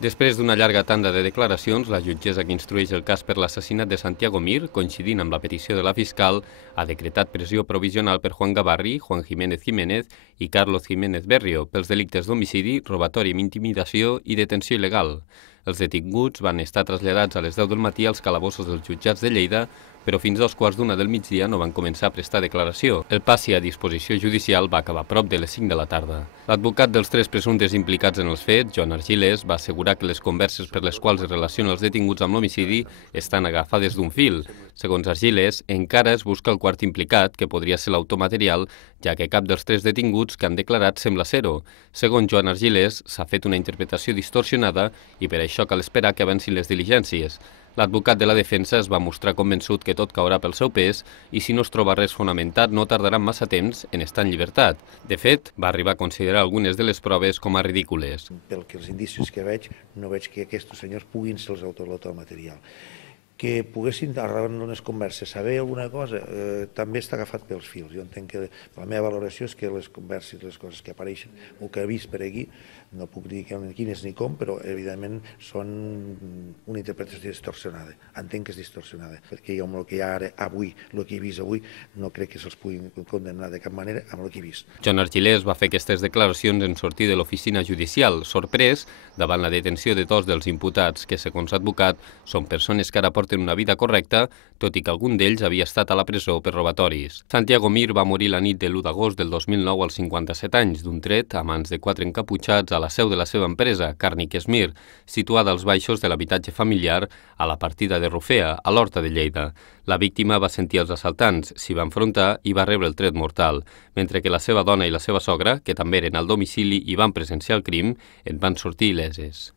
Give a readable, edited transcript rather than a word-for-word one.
Després d'una llarga tanda de declaracions, la jutgessa que instrueix el cas per l'assassinat de Santiago Mir, coincidint amb la petició de la fiscal, ha decretat pressió provisional per Juan Gavarri, Juan Jiménez Jiménez i Carlos Jiménez Berrio pels delictes d'homicidi, robatori amb intimidació i detenció il·legal. Els detinguts van estar traslladats a les 10 del matí als calabossos dels jutjats de Lleida, però fins a 2:15 del migdia no van començar a prestar declaració. El passi a disposició judicial va acabar a prop de les 5 de la tarda. L'advocat dels 3 presumptes implicats en els fets, Joan Argilés, va assegurar que les converses per les quals es relacionen els detinguts amb l'homicidi estan agafades d'un fil. Segons Argilés, encara es busca el quart implicat, que podria ser l'autor material, ja que cap dels 3 detinguts que han declarat sembla ser-ho. Segons Joan Argilés, s'ha fet una interpretació distorsionada i per això cal esperar que avancin les diligències. L'advocat de la defensa es va mostrar convençut que tot caurà pel seu pes i si no es troba res fonamentat no tardarà massa temps en estar en llibertat. De fet, va arribar a considerar algunes de les proves com a ridícules. Pel que els indicis que veig, no veig que aquests senyors puguin ser els autors del material. Que poguessin, arran d'unes converses, saber alguna cosa, també està agafat pels fils. Jo entenc que la meva valoració és que les converses, les coses que apareixen, o que he vist per aquí, no puc dir quines ni com, però evidentment són una interpretació distorsionada. Entenc que és distorsionada, perquè jo amb el que hi ha ara, avui, el que he vist avui, no crec que se'ls pugui condemnar de cap manera amb el que he vist. Joan Argilés va fer aquestes declaracions en sortir de l'oficina judicial, sorprès davant la detenció de dos dels imputats, que, segons l'advocat, són persones que ara porten una vida correcta, tot i que algun d'ells havia estat a la presó per robatoris. Santiago Mir va morir la nit de l'1 d'agost del 2009 als 57 anys, d'un tret a mans de 4 encaputxats a la seu de la seva empresa, Càrniques Mir, situada als baixos de l'habitatge familiar a la partida de Rufea, a l'Horta de Lleida. La víctima va sentir els assaltants, s'hi va enfrontar i va rebre el tret mortal, mentre que la seva dona i la seva sogra, que també eren al domicili i van presenciar el crim, en van sortir il·leses.